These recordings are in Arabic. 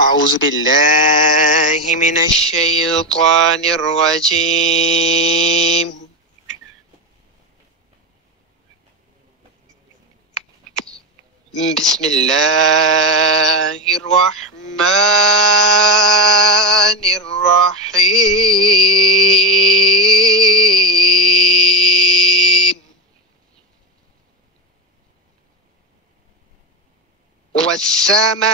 أعوذ بالله من الشيطان الرجيم. بسم الله الرحمن الرحيم. والسماء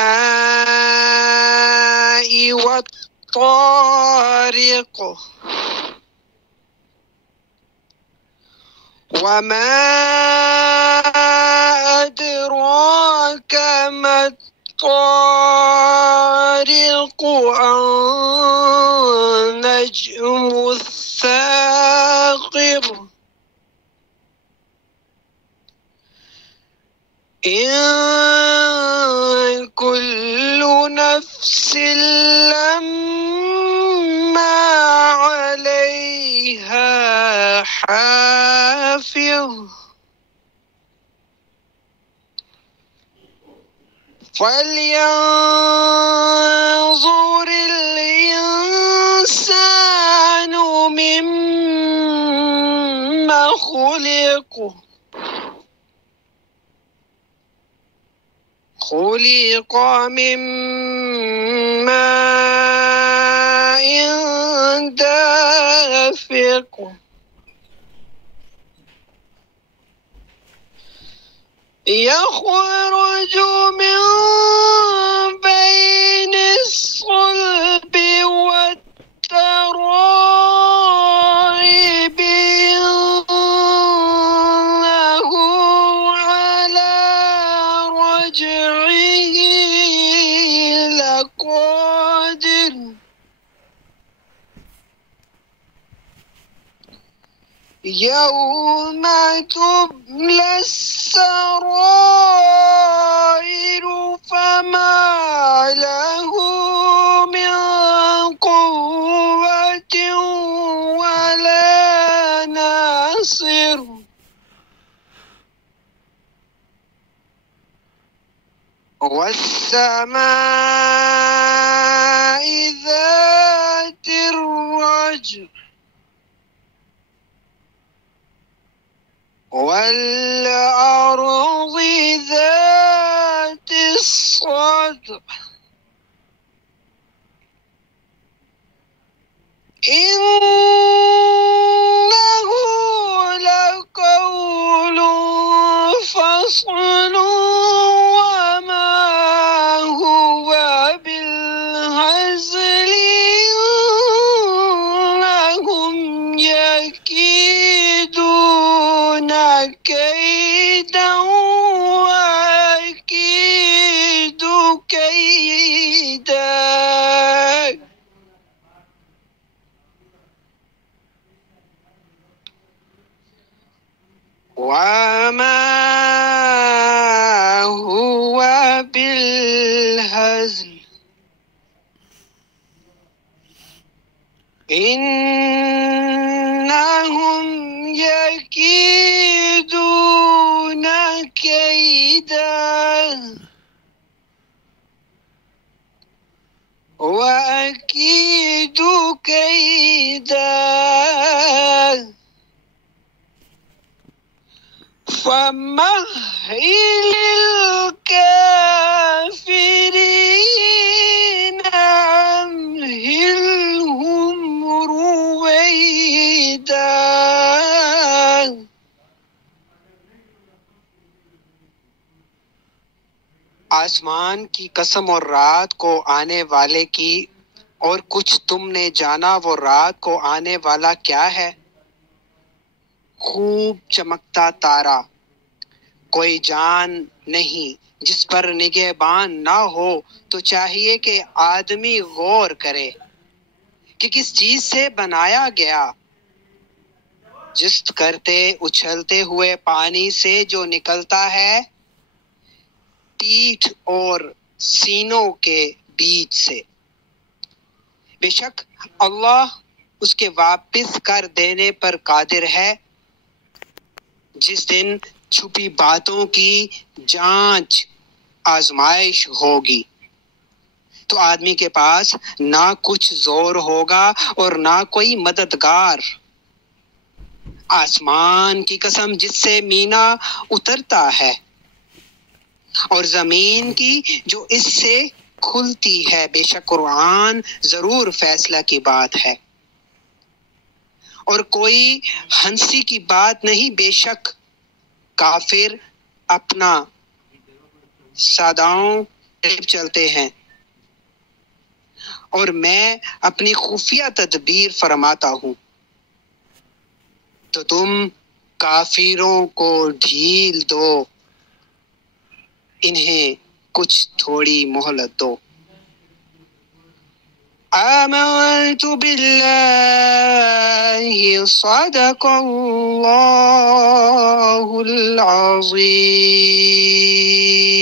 والطارق وما أدراك ما الطارق النجم الثاقب إن كل نفس لما عليها حافظ فلينظر الإنسان مما خلق من ماء دافق يخرج من بين الصلب والترائب إنه على رجعه لقادر يوم تبلى السرائر فما له من قوة ولا ناصر والسماء ذات الرجع والأرض ذات الصدع إنه لقول فصل وما هو بالهزل إنهم يكيدون كيدا وأكيد كيدا وما هو بالهزل إنهم يكيدون كيدا وأكيد كيدا فمهل الكافرين أمهلهم رويدا आसमान की कसम और रात को आने वाले की, और कुछ तुमने जाना वो रात को आने वाला क्या है। खूब चमकता तारा, कोई जान नहीं जिस पर निगहबान ना हो, तो चाहिए कि आदमी गौर करे कि किस चीज से बनाया गया। जिस्त करते उछलते हुए पानी से जो निकलता है पीठ और सीनों के बीच से, बेशक अल्लाह उसके वापस कर देने पर कादिर है। जिस दिन छुपी बातों की जांच आजमाइश होगी, تو آدمی کے پاس نہ کچھ زور ہوگا اور نہ کوئی مددگار۔ آسمان کی قسم جس سے مینا اترتا ہے اور زمین کی جو اس سے کھلتی ہے، بے شک قرآن ضرور فیصلہ کی بات ہے اور کوئی ہنسی کی بات نہیں۔ بے شک کافر اپنا ساداؤں چلتے ہیں اور میں اپنی خفیہ تدبیر فرماتا ہوں۔ تو تم کافروں کو ڈھیل دو، انہیں کچھ تھوڑی مہلت دو۔ آمنت باللہ صدق اللہ العظیم۔